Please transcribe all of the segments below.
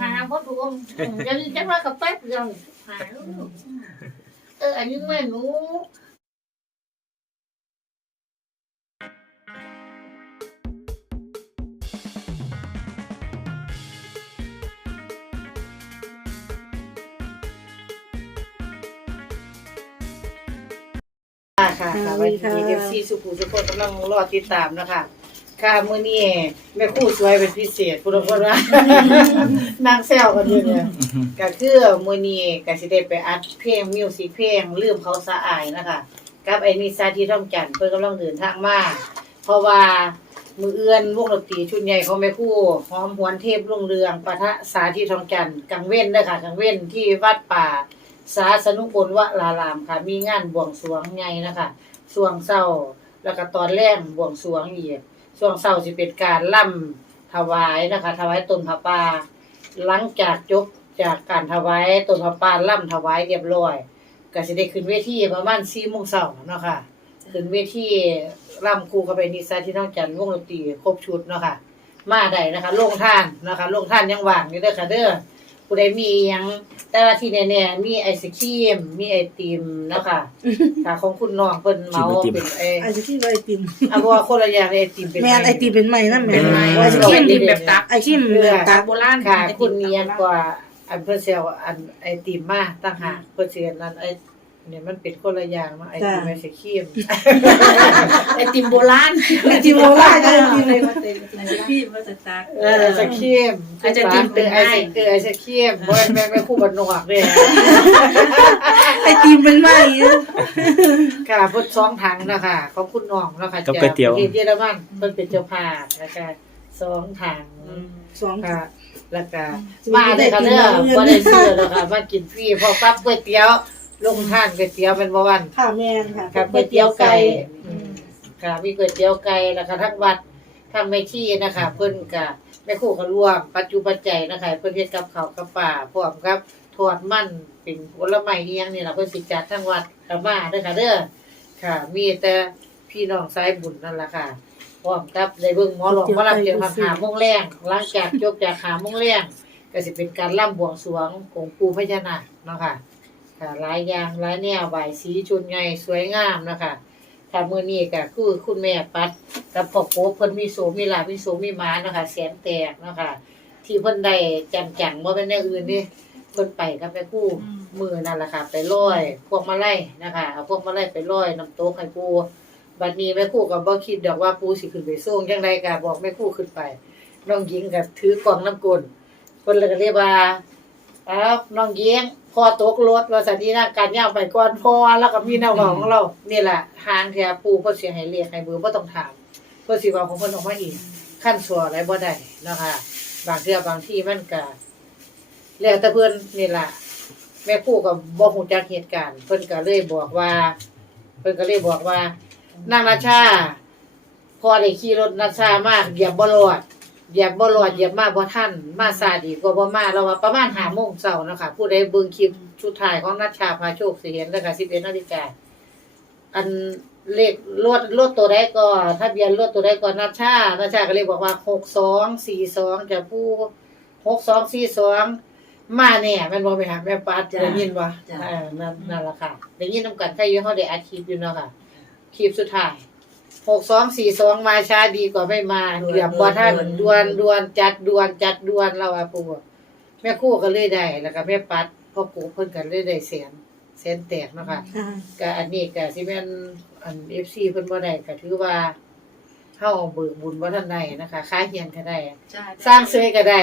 หาพ่อทุกองค์อย่าลืมจะว่ากับแป๊บเดียวหาเอออันนี้แม่หนูค่ะค่ะค่ะวันนี้เอฟซีสุขุสุขคนกำลังรอติดตามนะคะ ค่ะมื้อนี้แม่ครู่สวยเป็นพิเศษพูดคนว่า นางแซวกันอยู่เนี่ยก็คือมื้อนี้ก็สิได้ไปอัดเพลงมิวสิกเพลงลืมเขาสะอายนะคะกับไอ้นิสาที่ท่องจันทร์เพิ่นกำลังเดินทางมาเพราะว่ามือเอื้อนวงดนตรีชุดใหญ่ของแม่ครู่หอมหวนเทพรุ่งเรืองปะทะสาที่ท่องจันทร์กังเว้นเด้อค่ะกังเว้นที่วัดป่า สาสนุบลวะลารามค่ะ มีงานบวงสรวงใหญ่นะคะสวงเศร้า แล้วก็ตอนแรกบวงสรวงอีก ช่วงเศร้าสิเป็นการล่ำถวายนะคะ ถวายต้นผาป่าหลังจากจบจากการถวายต้นผาป่าล่ำถวายเรียบร้อยก็สิได้ขึ้นเวทีประมาณ4โมงเช้าเนาะค่ะขึ้นเวทีร่ำครูเข้าไปนิสาที่น้องจันวงดนตรีครบชุดเนาะค่ะ มาได้นะคะ โล่งท่านนะคะ โล่งท่านยังว่างอยู่เด้อค่ะเด้อ ผู้ใดมีหยัง แต่ว่าที่แน่ๆมีไอศครีม มีไอติมเนาะค่ะค่ะของคุณน้องเพิ่นเมาเป็นไอไอศครีมไอติมเอาเพราะว่าคนละอย่างไอติมเป็น แม่นไอติมเป็นใหม่นั่นแม่เป็นไม้ไอไอศศคครีรีมมดิบแบบตักไอครีมเพื่อตักโบราณค่ะคุณเนียนกว่าอันเพิ่นเซลอันไอติมมาต่างหากเพิ่นสิอันนั้นไอ เนี่ยมันเป็นคนละอย่างเนาะไอติมไอศครีมไอติมโบราณไอติมโบราณไอติมไอศครีมว่าจะตักเออไอศครีมไอศกรีมเป็นไอไม้ศเออไอศครีมบ่แม่นแม่คู่บ้านนอกเด้ไอติมเป็นใหม่ค่ะเพิ่นสองถังนะคะขอบคุณน้องเนาะค่ะกับก๋วยเตี๋ยวจากประทศเยอรมันเพิ่นเป็นเจ้าภาพนะคะสองถังสองค่ะแล้วก็มาได้ค่ะเด้อบ่ได้ซื้อแล้วค่ะมากินฟรีเพอปั๊บก๋วยเตี๋ยว ลงทานก๋วยเตี๋ยวเป็นบ่วันค่ะแม่นค่ะกับก๋วยเตี๋ยวไก่อืมค่ะมีก๋วยเตี๋ยวไก่แล้วก็ทั้งวัดทั้งแม่ชีนะคะเพิ่นก็แม่ครูก็ร่วมปัจจุบันใจยนะคะเพิ่นเฮ็ดกับข้าวกับปลาพร้อมกับทอดมันเป็นผลไม้อีหยังนี่ล่ะเพิ่นสิจัดทั้งวัดก็มาเด้อค่ะเด้อค่ะ มีแต่พี่น้องสายบุญนั่นล่ะค่ะพร้อมกับได้เบิ่งหมอหลวงหมอลำเดี๋ยวหาโมงแรงหลังจากจบจากหาโมงแรงก็สิเป็นการล่ำบวงสรวงองค์ปู่พญานาคเนาะค่ะ ค่ะหลายอย่างหลายแนวใบายสีชุนไงสวยงามนะคะค่ะมื้อนี้ก็คือคุณแม่ปัดกับพ่อโป๊เพิ่นมีโสมีลาภมีโสมีหมานะคะแสนแตกเนาะคะที่เพิ่นได้จังๆบ่เป็นแนวอื่นนี่เพิ่นไปกับแม่ครู่มือนั่นแหละค่ะ ไปลอยพวกมาไล่นะคะเอาพวกมาไล่ไปลอยน้ำโต๊ะให้ปูบัดนี้แม่ครู่ก็บ่คิดดอกว่าปูสิขึ้นไปส่งจังไดก็บอกแม่ครู่ขึ้นไปน้องหญิงก็ถือกล่องน้ำกลนเพิ่นเลยก็เรียกว่าครับน้องเยียง พอตกรถว่าสันนี้นะการย่างไปก่อนพอแล้วก็มีแนวของเรานี่แหละทางเทียปูเพื่อเสียให้เรียกให้เบอร์บ่ต้องถามเพื่อสิเว่าของเพิ่นออกมาอีกขั้นสัวอะไรบ่ได้นะคะบางเทื่อบางที่มันก็แล้วแต่เพิ่นนี่ล่ะแม่ครู่ก็บ่ฮู้จักเหตุการณ์ เพิ่นก็เลยบอกว่า เพิ่นก็เลยบอกว่านางราชาพอได้ขี่รถนาชามากเหยียบบ่รอด เหยียบบ่รอดเหยียบมาบ่ทันมาซาดีกว่าบ่มาเราว่าประมาณ5โมงเช้าเนาะค่ะผู้ใดเบิ่งคลิปชุดท้ายของนัชชาพาโชคสิเห็นแล้วก็11นาฬิกาอันเลขรถรถตัวใดก็ทะเบียนรถตัวใดก็นัชชานัชชาก็เลยบอกว่า6242จะผู้6242มาแน่แม่นบ่แม่ค่ะแม่ปาดได้ยินบ่เออนั่นนั่นล่ะค่ะได้ยินนำกันใครอยู่เฮาได้อัดคลิปอยู่เนาะค่ะคลิปสุดท้าย หกสองสี่สองมาช้าดีกว่าไม่มาเกือบบ่ท่านดวนดวนจัดดวนจัดดวนเราว่าปู่แม่ครู่ก็เลยได้แล้วก็แม่ปัดพ่อปู่เพิ่นก็เลยได้แสนแสนแตกเนาะค่ะ ค่ะก็อันนี้ก็สิแม่นอัน FC เพิ่นบ่ได้ก็ถือว่าเฮาเบิกบุญบ่ทันได้นะคะค้าเฮียนก็ได้สร้างเสยก็ได้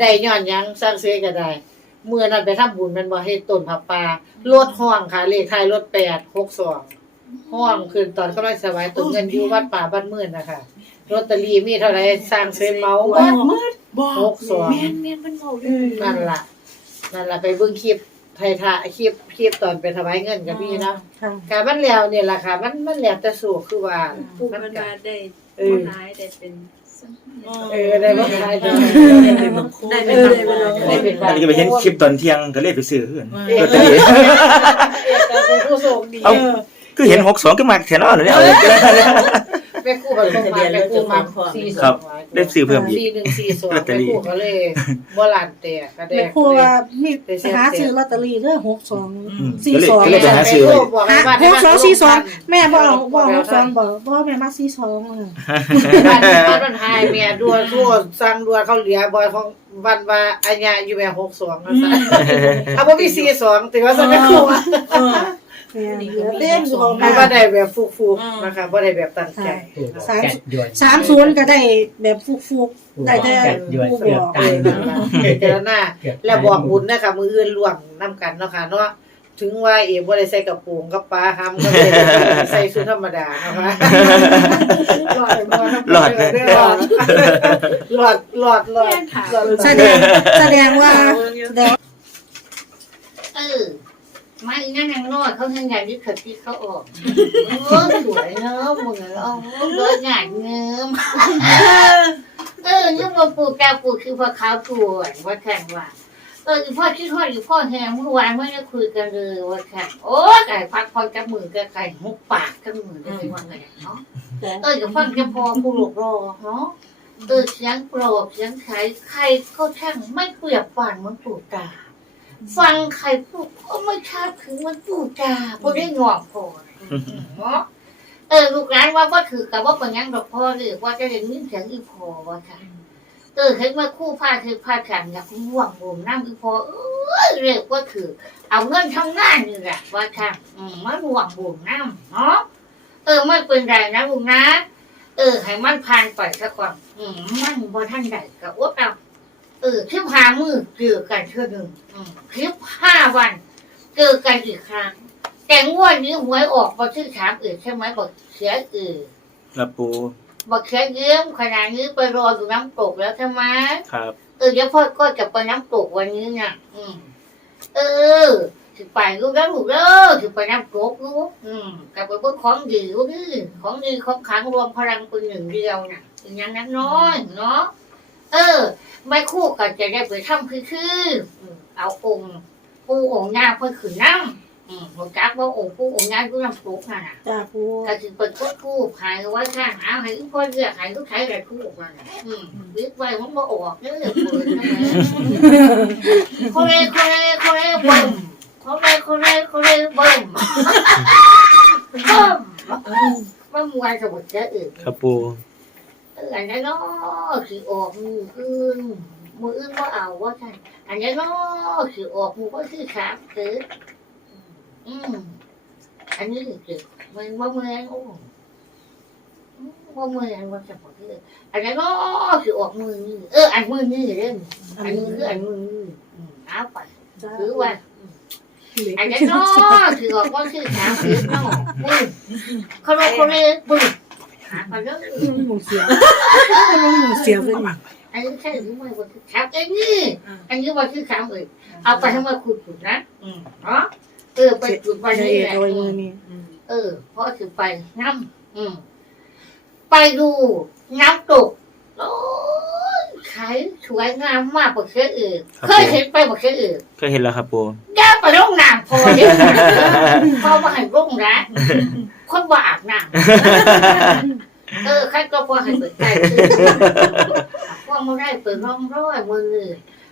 ได้ย้อนหยังสร้างเสยก็ได้เมื่อนั้นไปทำบุญแมันบ่เฮ็ดต้นผักปลารถห้องค่ะเลขท้ายรถ862 ห้องคืนตอนกำลังสวายตัวเงินอยู่วัดป่าบ้านมื่นนะคะลอตเตอรี่มีเท่าไหรสร้างเซนเมาหมดบ่หกสองแม่นแม่นมันเมาอยู่นั่นล่ะนั่นล่ะไปเบิ่งคลิปไทยทาคลิปคลิปตอนไปถวายเงินกับพี่เนาะค่ะกะมันแล้วเนี่ยล่ะค่ะ มันมันแล้วแต่สู่คือว่าผู้มัมันนก็มาได้เอคอนร้ายได้เป็นเออได้บ่ขายจ้ะได้เป็นบางคนได้เป็นบางคนได้เป็นอันนี้ก็ไปเห็นคลิปตอนเที่ยงก็เลยไปซื้อเพื่อนเออลอตเตอรี่แต่เป็นผู้โชคดีเอ้า คือเห็นหกสองก็มาแถวนั้นเลยเอาเลยเแม่ครู่แบบประมาณแม่ครู่มาสี่สครัอบงได้ซื้อเพิ่มอีกสี่หนึ่งสี่สองลอตเตอแม่รี่ครู่ก็เลยบ่ลานแตกก็ได้แม่ครัวว่ามีไปหาซื้อลอตเตอรี่เด้อหกสองอืมสี่ก็เลยสองก็เลยไปหาซื้อไว้หาหกสองสี่สองแม่บอกบอกหกสองบอกบอกแม่มาสี่สองอะบ้านบ้านมันหายแม่ดัวทั่วสั่งดัวเขาเหลียบอยของวันว่าอัญญาอยู่แม่หกสองนะซะเอาบ่มีสี่สองแต่ว่าซะแม่ค รู่อะแม่เหลือเต็มอยู่ของไม่แม่ว่าได้แบบฟุกๆนะคะบ่ได้แบบตั้งใจสาม แกะหยวน สามศูนย์ก็ได้แบบฟุกๆได้แต่แกะหยวนผู้เปลืบอกอกตาลพิจารณาแล้วบอกบุญนะคะมืออื่นล่วงนํกันเนาะค่ะเนาะถึงว่าเอ๋บ่ได้ใส่กระโปรงกับปลาหำก็เลยใส่ชุดธรรมดานะคะหลอดหลอดหลอดหลอดหลอดหลอดแสดงแสดงว่าเดี๋ยวเออ มาอีนั่นนางน้อยเขาทำงานที่ขัดที่เขาออกโอ้สวยเนาะมึงเอาโดยงานเงิมเออยังมาปลูกแกปลูกคือพอเขาวถวนว่าแข่งว่าเอออีพ่อคิดทอดอีพ่อแหงเมื่อวานไม่ได้คุยกันเลยว่าแข่งโอ้ไก่พักพอจับมือกับไก่มุกปากกับมือได้ว่าไงเนาะเออจะฟังจะพอผู้หลกรอเนาะเออเสียงโปรดเสียงไข่ใครก็ช่างไม่เปรียบปานมือนปู่ตา ฟังใครพูดก็ไม่ชาบถึงมันพูดจาพอได้งอกพอเนาะเออลูกหลานว่าว่าถือกับว่าเป็นหยังดอกพ่อหรือว่าจะเรียนยินเสียงอีพอว่าค่ะเออเห็นว่าคู่พาคือพาแข่งอยากห่วงบุมน้ำอีพอเออเรียกว่าถือเอาเงินทำงานนี่แหละว่าค่ะอืมมันห่วงบุมน้ำเนาะเออไม่เป็นไรนะลุงนะ เออให้มันผ่านไปสักก่อนอืมมันบ่ท่านใดกับอดเอา เออคลิปห้ามือเจอกันเท่านึงอืมคลิปห้าวัน เจอกันอีกครั้ง แต่งวดนี้หวยออกมาชื่อถามอื่นใช่ไหมบอกเสียอื่นครับปูบอกเสียเยี่ยมขนาดนี้ไปรออยู่น้ำตกแล้วใช่ไหมครับ เออเดี๋ยวพ่อก็จะไปน้ำตกวันนี้น่ะอืมเออถึงไปลูกแล้วลูกเด้อถึงไปน้ำตกลูกอืมกลับไปเบิ่งของดีลูกนี่ของดีของขังรวมพลังเป็นหนึ่งเดียวน่ะอย่างนั้นน้อยเนาะ เออไม่คู่กันจะได้ไปทำคือคืออืมเอาองค์ปูองค์ย่าเพื่อขืนน้ำอืมบอกจักว่าองค์ปูองค์ย่าก็น้ำตกน่ะนะจ้าปูก็คือเปิดกดคู่หายไว้ข้างเอาให้พ่อเลือกให้ลูกชายอะไรคู่ออกมาน่ะอืมวิกไว้มันบ่ออกเด้อเปิดนะคนเลยคนเลยคนเลยบึ้มคนเลยคนเลยคนเลยบึ้มบึ้มมันมวยสมุดเจ้าอื่นครับปู เอออันนี้เนาะคือออกมืออื่นมืออื่นก็เอาว่าใช่อันนี้เนาะคือออกมือก็คือสามคืออืมอันนี้คือมันว่าเมืองโอ้ว่าเมืองว่าจะบอกคืออันนี้เนาะคือออกมือนี่เอออันมือนี่เรื่องอันนี้คืออันมือนี่อืมเอาไปคือว่าอันนี้เนาะคือออกก็คือสามคือเนาะมือเขาเรียกเขาเรียกบึ้ง หาเขาเรียกหมูเสียหมูเสียเป็นอันนี้ใช่หรือไม่ว่าคือขามอันนี้อันนี้ว่าคือขามเอ่ยเอาไปให้มาขุดขุดนะอืมเนาะเออไปขุดไปใจนี่เอแหละโดยมือนี้เออ เพราะคือไปน้ำอืมไปดูน้ำตกโอ้ยขายสวยงามมากกว่าเคยอื่นเคยเห็นไปกว่าเคยอื่นเคยเห็นแล้วครับปูย่าไปร่องน้ำพอเดี๋ยวพอมาให้ร่องนะ คนว่าอาบน้ำเออใครก็พอให้เปิดใจคือพวกมาได้เปิดร่องร้อยมือ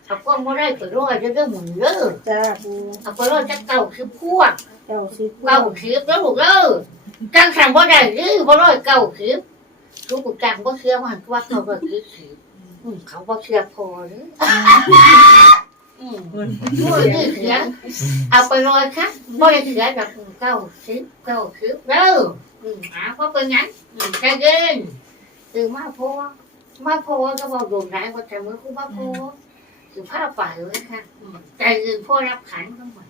เอาพวกมาได้เปิดร้อยจะเรื่องหมุนเด้อจ้าปูเอาไปร้อยจะเก่าคือพวกเจ้าสิเก่าคือแล้วลูกเด้อจังสั่งบ่ได้หรือบ่ร้อยเก่าคือลูกกูจังบ่เชื่อมันว่าเขาบ่คือคืออืมเขาบ่เชื่อพอหรืออืม พูดนี่เสียเอาไปร้อยค่ะบ่ได้เสียแบบเก่าคือเก่าคือเด้ออืมหาว่าเป็นหยังอืมใจเย็นคือมาพอมาพอก็บอกโดนร้ายว่าแต่เมื่อกูมาพอคือผ้าป่าเลยค่ะอืมใจเย็นพ่อรับขันทั้งหมด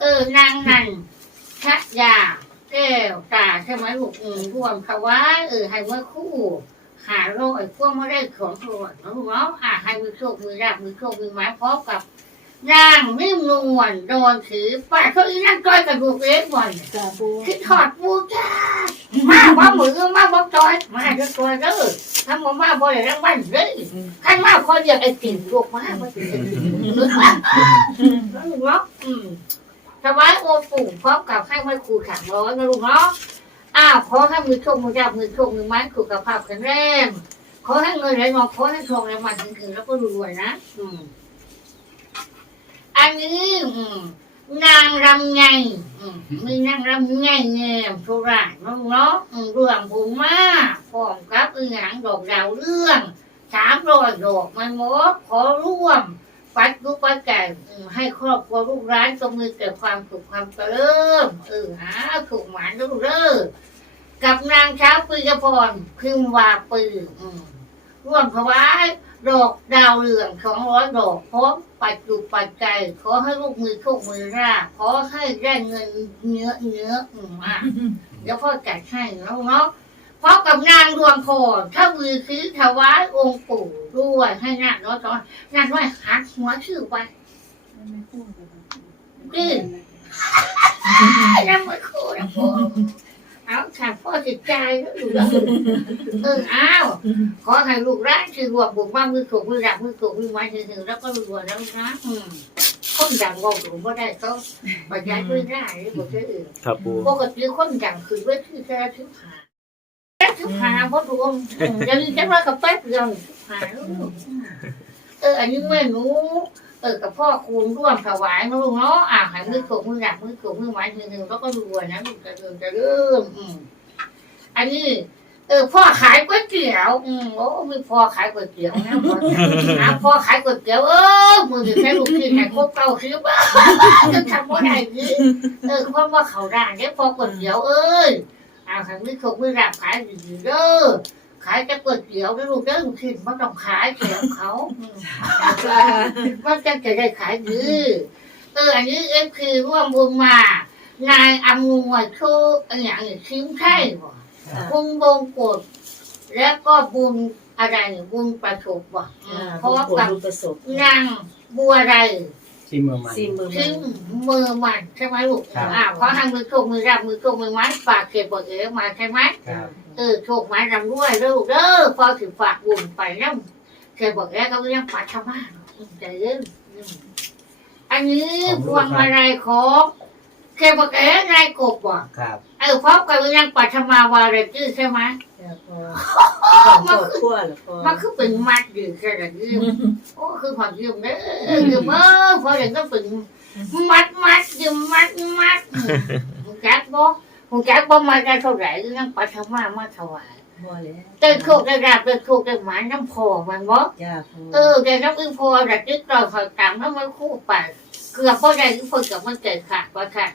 เออนางนั่นชะยาแก้วตาใช่ไหมลูกอืมรวมคำว่าเออให้เมื่อคู่ หาโรคไอ้พวกไม่ได้ของตัวนาะลูกเนาะอ่าให้มือโชคมือราบมือโชคมือไม้พร้อมกับนางนิ่มนวลโดนถือป้าเขาอีนั่งก้อยกับลูกเล็กบ่อยคือถอดปูจ้ามาว่ามือมาบอกจอยมาจะตัวเด้อทำมามาบ่ได้รังบ้านเลยขันมาคนเดียวไอ้ติ่งลูกมาบ่ได้ลูกมาลูกเนาะอืมถวายโอปู่พร้อมกับให้แม่ครูขังร้อยนะลูกเนาะ อ้าวขอให้มือโชคมือจับมือโชคมือไม้สุขภาพแข็งแรงขอให้เงินไหลนองขอให้ทองไหลมาถึงๆแล้วก็รวยๆนะอืม อันนี้อืมนางรำไงอืมมีนางรำไงเงียมสุราน้องเนาะอืมเรื่องผมมาพร้อมกับอีหยังดอกดาวเรื่องสามร้อยดอกมันหมดขอร่วม ปัดลูกปัดแก่ให้ครอบครัวลูกร้านจงมีแต่ความสุขความเจริญเออหาถูกหมานลูกเด้อกับนางเช้าปุยพรพึมวาปืออืมร่วมถวายดอกดาวเรืองสองร้อยดอกพร้อมปัจจุปัจจัยขอให้ลูกมือโชคมือราขอให้ได้เงินเนื้อเนื้ออืมอะเดี๋ยวพ่อจัดให้เนาะเนาะพร้อมกับนางดวงพรถ้ามือซื้อถวายองค์ปู่ ด้วยให้นางน้อยตอนนั่นว่าหักหัวชื่อไปนี่ยังไม่คู่นะพ่อเอาค่ะพ่อจิตใจแล้วอยู่แล้วเอออ้าวขอให้ลูกร้านชื่อรวมบุกบ้านมือถูกมือดักมือถูกมือไม้ถึงถึงแล้วก็รวยแล้วนะอืมคนดังว่าผมว่าได้ก็บรรยายไม่ได้หรือบอกได้อื่นครับปูปกติคนดังคือเวทีแค่ทิพหา แค่ทิพหาเพราะรวมจะมีแค่ว่ากับแป๊บเดียวหาลูกเอออันนี้แม่หนูเออกับพ่อคูณร่วมถวายนะลูกเนาะอ่าหายมือโขกมือหนักมือโขกมือไม้ทีหนึ่งแล้วก็รวยนะลูกจะเริ่มจะเริ่มอืมอันนี้ เออพ่อขายก๋วยเตี๋ยวอืมโอ้มีพ่อขายก๋วยเตี๋ยวนะพ่อนะพ่อขายก๋วยเตี๋ยวเออมือถือแค่ลูกที่ไหนครบเก้าสิบอะจะทำว่าไงดีเออเพราะว่าเขาด่านเนี่ยพอก๋วยเตี๋ยวเอ้ย อ่าใหายมือโขกมือหนักขายดีๆเด้อขายจะก๋วยเตี๋ยวนะลูกเด้อลูกชิ้นมันต้องขายแถมเขาอืมมันจะจะได้ขายดีเอออันนี้เอฟคือร่วมบุญมานายอำนวยคืออันอย่างนี้ชิมใช่บ่บุญบงกฎแล้วก็บุญอะไรเนี่ยบุญประสบบ่อืมเพราะว่ากับประสบนางบัวไร ที่เมืองมัน ซีมือซึ่งมือมันใช่ไหมลูกครับ อ่าเพราะทางมือโชคมือรับมือโชคมือไม้ฝากเก็บบ่เอ๋มาใช่ไหมครับเออโชคไม้รำด้วยเด้อลูกเด้อพอถึงฝากบุญไปนั่งเคยบอกแล้วเขาเรียกปัทมาใจเย็นอืมอันนี้พวงมาลัยของเคยบอกเอ๊ะนายกบว่ะ ครับ เออเพราะกับเรียกปัทมาวาระจื้อใช่ไหม พอมันคือขั้วหรือพอมันคือเป็นมัดอยู่แค่ละยืมโอ้คือความยืมเด้อยืมเออพอเด็กก็เป็นมัดมัดยืมมัดมัดมึงจักบ่มึงจักบ่มาได้เท่าไหร่เรื่องปัทมามาถวายพอแล้วเต้นโคกได้ราบเต้นโคกได้หมาน้ำพอมันบ่จ้าพอเออแต่น้ำอึ้งพอแต่จึ๊กเราคอยตามแล้วมันคู่ไปเกือบพอได้ทุกคนเกือบมันเกิดขาดว่าค่ะ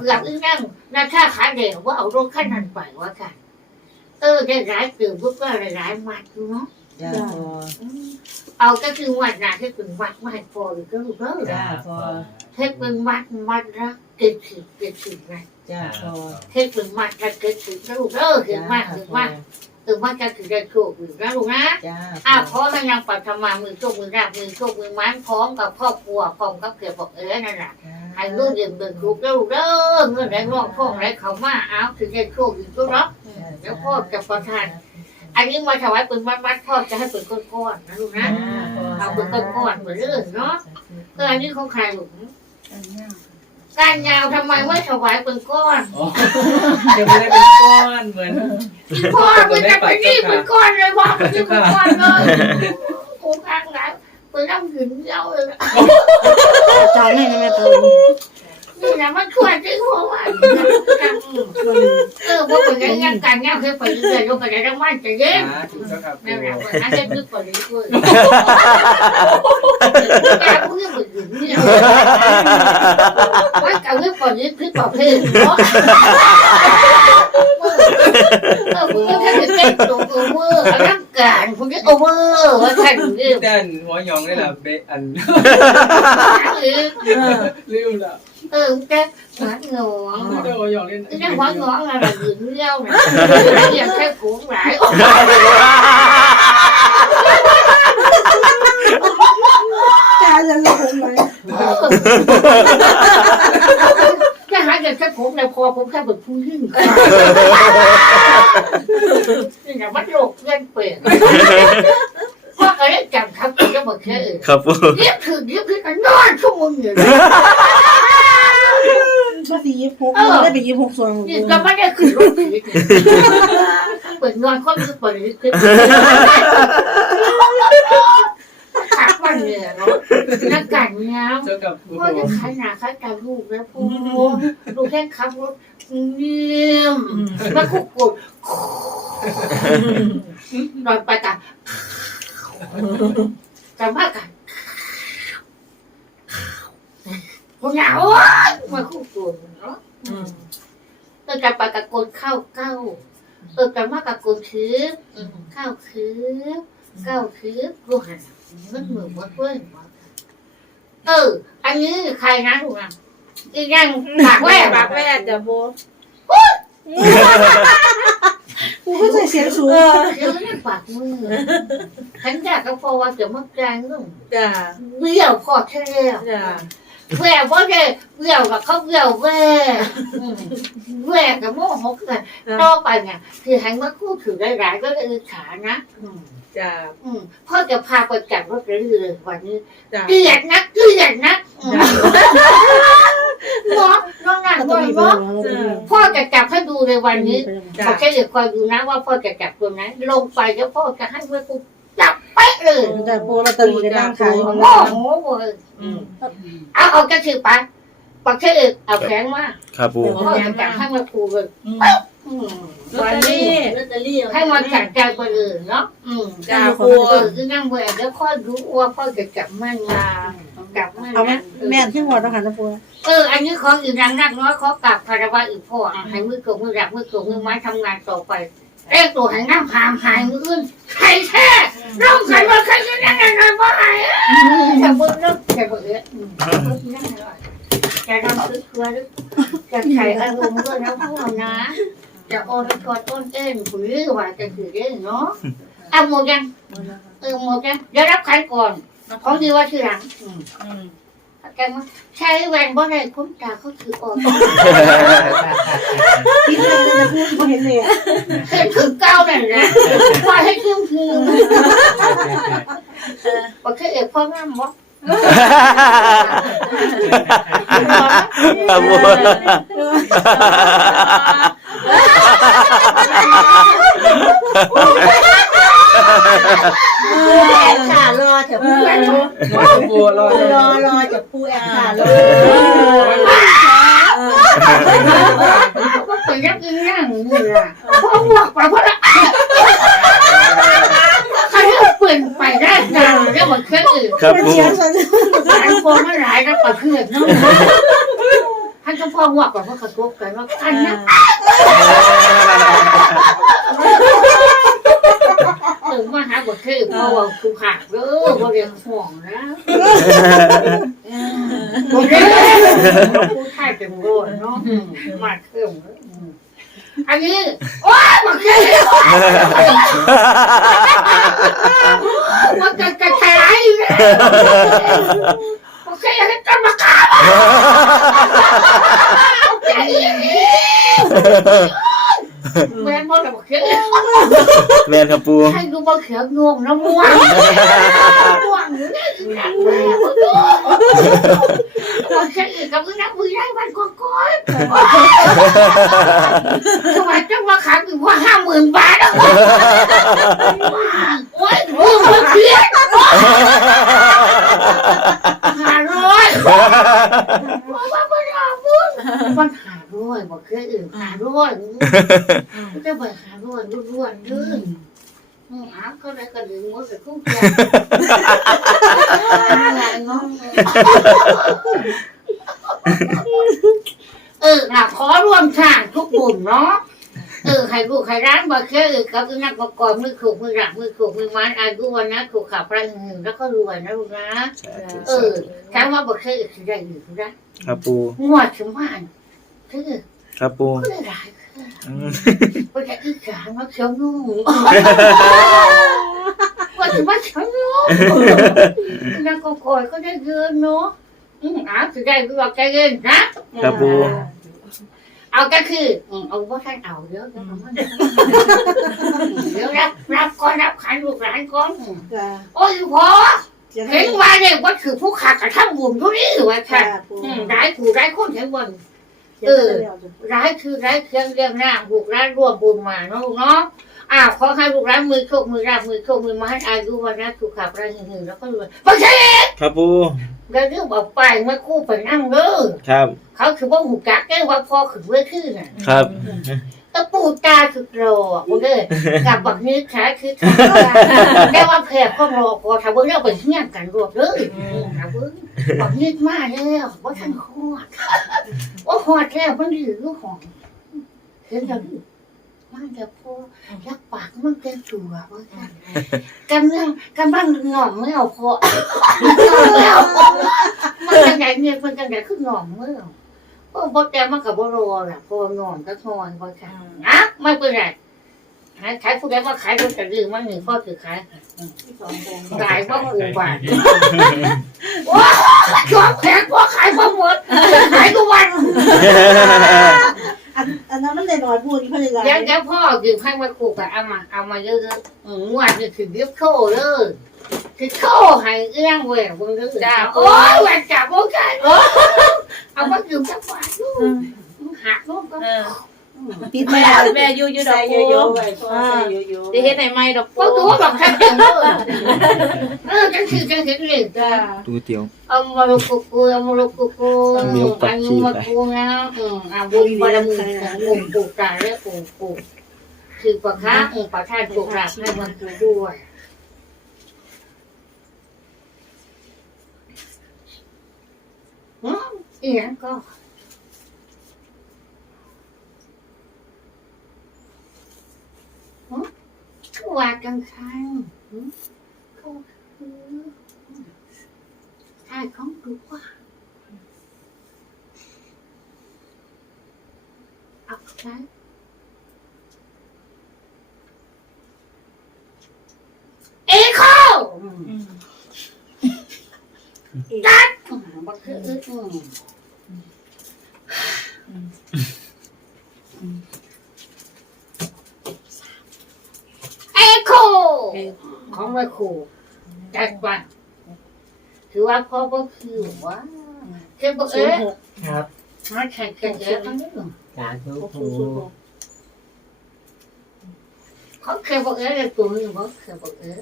เกือบอึ้งนั่งนาค่าขาเดียวว่าเอารถขั้นนั้นไปว่าค่ะ เออได้ร้ายเกือบพวกก็ได้ร้ายมัดอยู่เนาะจ้าพออืมเอาก็คือวัดนะที่เป็นวัดไม่ให้พอหรือก็รู้เออจ้าพอเทคเป็นวัดวัดละเกิดสิบเกิดสิบไงจ้าพอเทคเป็นวัดละเกิดสิบก็รู้เออเห็นมากเห็นมากเออมันจะถือได้โชคอยู่นะลูกนะจ้าอ้าวพร้อมกันยังปัทมามือโชคมือราบมือโชคมือไม้พร้อมกับครอบครัวพร้อมกับเกี่ยวกับเอ๋นั่นแหละ ให้ลูกเดินเดินลูกเด้อเด้อเงินไหลร่องท่องไหลเขามาอ้าวถึงได้โชคอยู่ก็รับเดี๋ยวพ่อจะประทาน อันนี้มาถวายเป็นวัดวัดพ่อจะให้เป็นก้อนๆนะลูกนะเอาเป็นก้อนๆเหมือนเรื่องเนาะเอออันนี้ของใครลูกการยาวทำไมไม่ถวายเป็นก้อนเดี๋ยวไม่ได้เป็นก้อนเหมือนพ่อมันจะไปนี่เป็นก้อนเลยพ่อมันจะเป็นก้อนเลยกูข้างไหน เป็นน้ำหึงเยาเลยจานให้แม่ตูนนี่นะมันควรจะหัวว่าเออพวกคนนี้ยังกันเนี่ยเคยไปเรื่อยๆลงไปในร่างมันจะเย็นถูกแล้วครับนั่นแหละคนนั้นจะนึกก่อนนี้ด้วยแกพูดเหมือนอยู่เนี่ยว่ากับเรื่องก่อนนี้คือประเภทเนาะเออคุณก็แค่เต้นตัวโอเวอร์ร่างกายคุณก็โอเวอร์ว่าใช่หรือเปล่าเต้นหัวยองนี่แหละเบอันลืมละเออแกหัวงวงเดี๋ยวหัวยองนี่ cái quả ngõ là là gừng nhau này bây giờ cái cuốn lại จานจะให้ ผมไหม cái hai giờ cái cuốn này kho cũng khai bực phu dưng nhưng mà bắt lột lên quyền qua cái chẳng thắp cái bậc thế ครับปู ghép thử ghép cái cái non không mừng người มาสี่ยี่หกได้ไปยี่หกส่วนนี่ก็ไม่ได้ขึ้นรถผิดเปิดนอนคนก็เปิดขึ้นขามันเนี่ยเนาะนักการเงาเจ้ากับปูพ่อจะขายหนาขายการลูกแล้วพ่อลูกแค่ขับรถเงียบแล้วก็กดนอนไปกันกันมากกันคนเหงามาคู่ตัวเนาะเออกันไปกับกดเข้าเก้าเออกันมากกับกดคือเข้าคือเก้าคือกูหันมันเหมือนว่าเพื่อน เออ อันนี้ใครนะถูกนะอีกอย่างปากแหวกปากแวดจ้ะปูกูก็ใส่เสียงสูงเดี๋ยวนี้ปากมือขันอยากก็พอว่าจะมากลางนุ่มจ้ะเบี้ยวพอแค่แล้วจ้ะแหวกว่าเลยเบี้ยวกับเขาเบี้ยวแหวกอืมแหวกกับโม่หกกันต่อไปเนี่ยคือหันมาคู่ถือได้หลายก็เลยขานะอืม จ้ะอืมพ่อจะพาไปจัดรถเรื่อยๆวันนี้จ้ะเกลียดนักเกลียดนักอืมเนาะน้องนั่นก็ต้ด้องวยมีเบอเนาะร์พ่อจะจับให้ดูในวันนี้จ้ะขอแค่เดี๋ยวคอยดูนะว่าพ่อจะจับตัวนั้นลงไปแล้วพ่อจะให้เมื่อกูจับเป๊ะเลยแต่โปรลอตเตอรี่ก็นั่งขายโอ้ของโหเราเลยอืมเอาเอาจะถือไปปักแค่เอกเอาแข็งมาครับปูพ่อจะจับให้เมื่อกูเลย อืมอืมลอตวันเตอนี้รี่ลอตเตอรี่ให้มันจัดใจคนอื่นเนาะอืมจ้ะขปูองเออคือนั่งเวรแล้วพ่อรู้ว่าพ่อจะจับมันนะจับมันเอานะแม่นที่หัวต้องหันนะปูเออ อันนี้ของอื่นดังนักน้อยขอกลับคารวะอีกพ่ออะให้มือกงมือหลักมือกงมือไม้ทำงานต่อไปเอ้ตัวหางน้ำหามหายมืออื่นใครแท้ร้องใครว่าใครจะนั่งนอนบ่หายอะจะเบิ้งแล้วจะเบิ้งเอ๊ะอืมนั่งหน่อยจะทำคือคือจะใส่อารมณ์ด้วยนะพ่อนะ จะโอนกอดต้นเอ็นหรือว่าจะถือเอ็นเนาะเอาหมดยังเออหมดยังเดี๋ยวรับขันก่อนของดีว่าชื่อหลังอืมอืมแกมาใช้แหวนบ่ได้คุ้มตาเขาถือออกพี่เลยนะพูดเห็นเลยเห็นคือเก้านั่นนะว่าให้คืมคืมว่าแค่เอกพ่องามบ่ครับ ปูแอนค่ะรอจะปูแอนรอปูรอรอรอจะปูแอนค่ะรอว่าเป็นยักษ์นั่งนี่ล่ะพ่อหวกไปพ่อละใครให้เปลี่ยนไปได้จังแล้วมันแค่อื่นครับปูเสียงสั่นหลายคนไม่หลายก็ประเพื่อนเนาะ ท่านก็พ่อหวกกว่าพ่อกระทบกันว่าอันนั้นเออมาหาบทคือพ่อว่ากูขาดเด้อบ่เรียนห่วงนะบ่เรียนกูถ่ายเป็นโรนเนาะมาเครื่องอันนี้โอ้ยมาเครื่องมันจะกระจาย โอเคให้ต้นมะขามแม่พ่อเราบอกเขียวแม่นครับปูให้ดูบอกเขียวงงนะม่วงม่วงบอกเขียวอีกกับมึงนักมือได้มันก้อนทำไมจังว่าขายถึงว่าห้าหมื่นบาทอะโอ้ยมือมันเขียวห้าร้ อยว่ามันหาบุญมันหาด้วยบอกเคยอื่นหาด้วยจะไปหาด้วยล้วนๆดื้ออืมอ้าวก็ได้กระดึงมดไปคุ้มแก่อะไรเนาะเออน่ะขอร่วมทางทุกบุญเนาะ เออใครลูกใครร้านบอกเคยอื่นกับนักประกอบมือขูกมือหลักมือขูกมือไม้อายุวันนะขูกขับพระหนึ่งแล้วก็รวยนะลูกนะเออถามว่าบอกเคยอื่นได้หรือได้ครับปูงวดถึงว่าอันคือครับปูก็เลยหลายอืมก็จะอึดขามาเขียวนุ่งว่าถึงว่าเขียวนุ่งแล้วก็คอยก็ได้เงินเนาะอืมอ้าวจะได้ก็ใจเย็นนะครับปู เอาก็คืออืมเอาว่าท่านเอาเยอะเดี๋ยวมันเดี๋ยวรับรับก่อนรับขันลูกหลานก่อนจ้าโอ้ยพอเสียงเห็นว่าเนี่ยว่าคือผู้ขาดกระทั่งบุญทุนี้ว่าค่ะค่ะปูอืมได้ผู้ได้คนเห็นบนเออ ร้ายคือร้ายเครื่องเรียงหน้าบุกร้านรวมบุญมาเนาะลูกเนาะอ้าวขอให้ลูกร้านมือโชคมือราบมือโชคมือมาให้อายุวันนะสุขภาพร่างหึงแล้วก็รวยบางทีครับปู แล้วเรื่องบอกไปเมื่อคู่ไปนั่งเด้อครับ เขาคือว่าหูกักได้ว่าพอขึ้นเวทีน่ะครับตะปูตาคือรอบุเด้อกับบักนี้ขาคือขาได้ว่าแพ้ก็รอพอถ้าเบิ่งแล้วเป็นเงี้ยกันรวบเด้อถ้าเบิ่งบักนี้มาแล้วว่าทันฮอดว่าฮอดแล้วมันอยู่อยู่ห้องเห็นจัง มันจะพอยักปากมันเต็มตัวว่าซั่นกำลังกำลังหน่อมไม่เอาพอไม่เอามันจังไงเนี่ยมันจังไงคือหน่อมไม่เอาโอ้บ่แต่มันก็บ่รอล่ะพอหน่อมก็ทอนพอค่ะนะไม่เป็นไรขายขายผู้ใดว่าขายคนจะดื้อมันหนึ่งข้อคือขายขายว่ากูบาทว้าชอบแพงว่าขายบ่หมดขายทุกวัน อันอันนั้นมันได้น้อยพูดนี่เขาเลยเดี๋ยวเดี๋ยวพ่อยืมให้มาคูกับเอามา เอามาเยอะๆอืมงวดนี่คือเรียบโชว์เลยคือโชว์ให้เอื้องเว้ยมึงรู้จ้าโอ้ยแหวนจับโอ้ยโอ้เอามายืมสักบาทดูหักลูกก็ ติดแม่แม่แม่ยูยูดอกโยไว้พ่อใส่ยูยูได้เฮ็ดให้ไหมดอกเพราะตัวบอกแค่เต็มเลยเออจังคือจังคือเลยจ้าดูเตียว เอามาลูกกูกูเอามาลูกกูกูอันนี้มากูนะอืมอ่าบุญบารมีขององค์ปู่ตาและองค์ปู่คือประคับองค์ประธานโชคลาภให้มันดูด้วยอืมอีกอย่างก็อืม คือว่าจังคันอืมก็คือใช่ของดูว่าเอาใช้เอโคตัดบักคืออืมเอโค ของแม่ครูจัดว่าถือว่าพ่อก็คือว่าคือบอกเอ๊ะครับมาแข่งแข่งเอ๊ะทั้งนี้หรอสาธุปูเขาเคยบอกเอ๊ะเลยตัวนี้เขาเคยบอกเอ๊ะ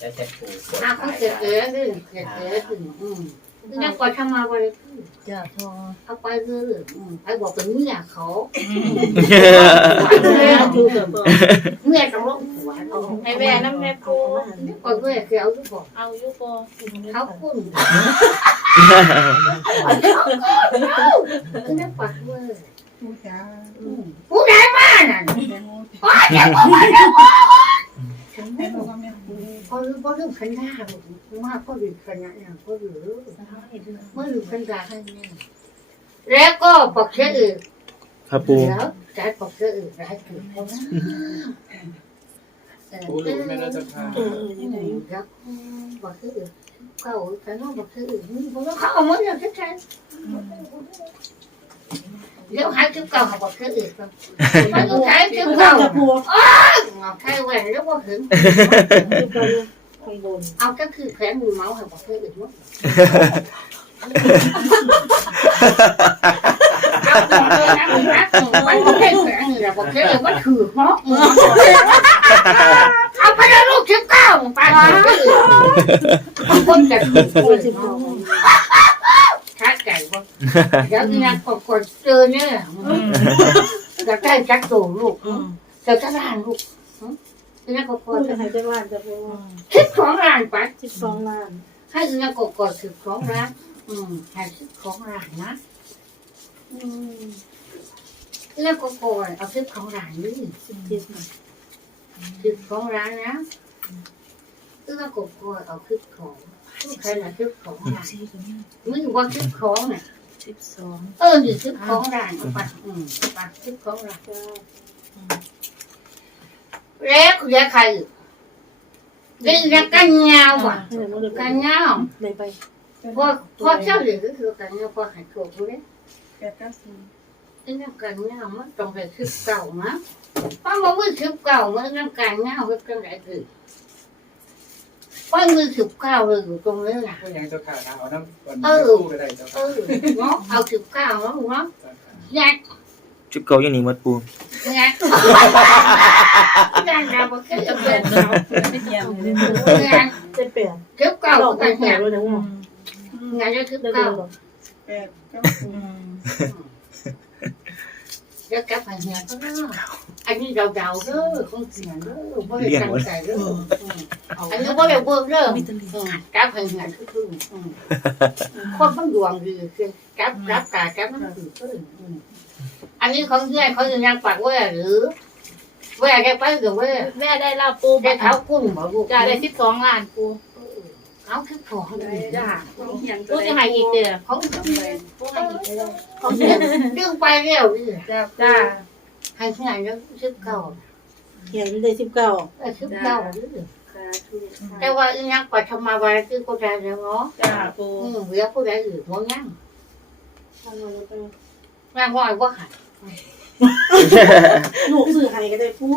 จะจะปูถ้าเขาเคยเอ๊ะเลยเคยเอ๊ะถึงอืมนี่ก่อนทำมาบริสุทธิ์จ้าพ่อเอาไปเลยอืมไปบอกเป็นเมียเขายูกับพ่อเมียต้องลงหัวเอา ให้แม่น้ำแม่ปูนี่ก่อนเมียเคยเอาทุกบอกเอาอยู่บ่เขาคุ้นคือนั่นปักเว้ยอืมผู้ใดมาน่ะโอ้ยเดี๋ยวบอกมาเดี๋ยวบอกฉันไม่บอกพอรู้พอรู้ขันหน้าบอกมากก็ดีขนาดนั้นก็ดีเมื่อรู้ขันหน้าให้เนี่ยแล้วก็บอกเชื่ออื่นครับปูแล้วใจบอกเชื่ออื่นร้ายถึงเขา นะปูหรือแม่เราจะพาเออเออยังไงแล้วบอกเชื่ออื่นเขาแต่น้องบอกเชื่ออื่นบอกว่าเขาเอาหมดเลยแค่เดี๋ยวหายคลิปเก่าเขาบอกเชื่ออื่นก็ไม่ต้องใช้คลิปเก่าเก่าจะพูดใช่แหวนแล้วก็ถึงข้างบนเอาก็คือแผลมือเมาส์ให้บอกเชื่ออื่นว่าเอาเลยนะมึงนะมันไม่ได้แผลนี่แหละบอกเชื่ออื่นว่าถือเนาะเอาไปแล้วลูกคลิปเก่าไป คนจะถูกคนจะถูกชัดใจว่าเดี๋ยวนี้นะกดเจอเนี่ยจะได้จักโตลูกจะจะร้านลูกนี่นะก็พพูอดจะจะหายใจว่านจะพูดคิดของร้านไปสิบสองล้านให้เงินกดกดคิดของร้านอืมให้คิดของร้านนะอืมแล้วก็กดเอาคิดของร้านนี่สิบเจ็ดคิดของร้านนะ แล้วก็กดเอาคิดของใครน่ะคิดของร้านสี่ตัวนี้มึงว่าคิดของน่ะสิบสองเออนี่คิดของร้านเอาไปอืมไปคิดของร้านเก้าแล้วคุณยายใครดีนะกันเงาว่ะให้หนูเลยกันเงาเลยไปพอพอเช่าหรือก็คือกันเงาพอหายโกรธรู้ไหมแปดเก้าสี่ไอ้น้ำกันเงามันต้องไปคือเก่านะเพราะมันมือคือเก่ามันน้ำกันเงาเป็นกันไหนคือ เพราะมือคือเก่าเลยอยู่ตรงนี้แหละก็ยังเจ้าขาเอาน้ำวันนี้ปูก็ได้เจ้าเออเนาะเอาคือเก่าเนาะเนาะค่ะงัดจุดเก่ายังหนีหมดปูงัดงัดเราบ่เคยจะเป็นเราไม่เกี่ยวงัดเจ็ดแปดคลิปเก่าเราก็ไปงัดแปดเลยนะว่างัดจะคลิปได้เก่าเลยแปดเก้าเดี๋ยวกลับไปเฮียก็ได้ อันนี้เราเดาเด้อคงเสียงเด้อบ่ได้ตั้งใจเด้ออันนี้บ่ได้เบิ่งเด้อกลับไปเฮียคือคือคนมันดวงดีคือกลับกลับตากลับมันคือคืออันนี้ของเฮียเขาจะยังปากว่าหรือว่าแกไปหรือว่าแม่ได้รับปูได้เขากุ้งบ่ลูกจ้าได้สิบสองล้านปูเขาคือของเลยจ้าเฮียงปูจะให้อีกเด้อของปูให้อีกเด้อของเฮียดึงไปแล้วนี่จ้าจ้า ให้เฮียแล้วชิบเก่าเขียนได้สิบเก้าเออชิบเก่าแต่ว่าอีนักปัทมาวันคือก็ได้แล้วเนาะจ้าปูอืมเหลือผู้ใดอื่นบ่ยังแม่ว่าว่าหายลูกสื่อให้ก็ได้ผู้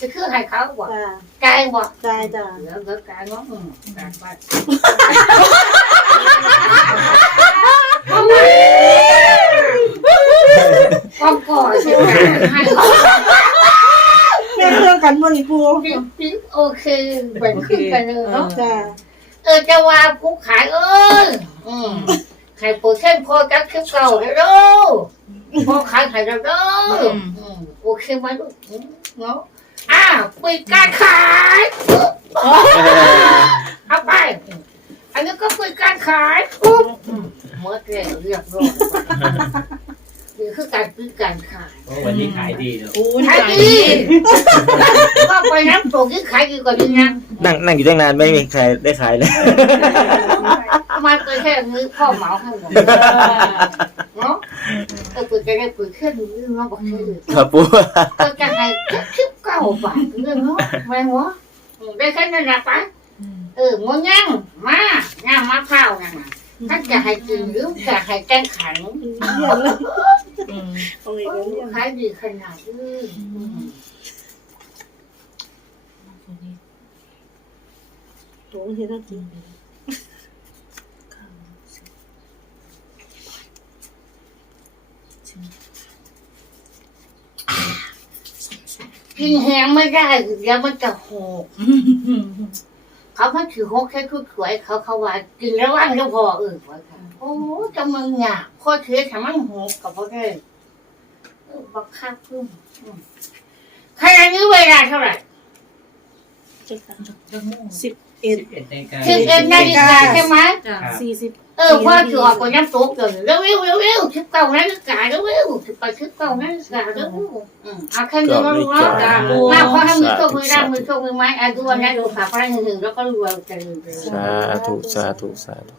จะคือให้เขาบ่จ้าไกลบ่ได้จ้าเหลือเหลือไกลเนาะอืมไกลไป ก็ก่อนใช่ไหมให้แม่เรื่องกันบ่นี่ผู้ปิ๊บปิ๊บโอเคแบ่งขึ้นไปเลยเนาะจ้าเออจะว่าผู้ขายเอ้ยอืมขายโปรเช่นพอจักคลิปเก่าเลยเด้อพอขายขายแล้วเด้ออืมโอเคไหมลูกอืมเนาะอ้าวปิดการขายเอาไป อันนี้ก็ปิดการขายปุ๊บอืมเมื่อแกเรียบร้อย นี่คือการปิดการขายวันนี้ขายดีเนาะปูขายดีก็ไปน้ำตกที่ขายดีกว่านี้นะนั่งนั่งอยู่ตั้งนานไม่มีใครได้ขายเลย มันก็แค่มือพ่อเหมาให้หมดเนาะเออเปิดจะได้เปิดเครื่องมือเนาะบอกคือครับปูก็จะให้คลิปเก่าบาทเรื่องเนาะไม่หัวได้แค่นั้นนะปะเออมยังมาย่างมะพร้าวนั่นน่ะ ถ้าจะให้กินหรือจะให้แกงขันเรียนเลยตรงนี้ก็เรียนขายดีขนาดนี้ตัวมันเห็นแล้วจริงกินแห้งไม่ได้เดี๋ยวมันจะหก เขามาถือหกแค่ชุดสวยเขาเขาว่ากินแล้วว่างแล้วพอเออว่าค่ะโอ้จะมึงหยาบพ่อเถือทำมันหกกับพ่อได้เออบักคักขึ้นอืมขณะนี้เวลาเท่าไหร่สิบเอ็ดเอ็ดในการสิบเอ็ดนาฬิกาใช่ไหมจ้าสี่สิบ เออพ่อถือออกก็ยังตกเลยเร็วเร็วเร็วเร็วสิบเก้านาฬิกาเร็วเร็วสิบไปสิบเก้านาฬิกาเร็วอืมเอาแค่นี้ก็รู้แล้วจ้าปูมาพอให้มือโชคมือร่างมือโชคมือไม้อายุวันนั้นดูขาพระหนึ่งหนึ่งแล้วก็รวยจะรวยสาธุสาธุสาธุ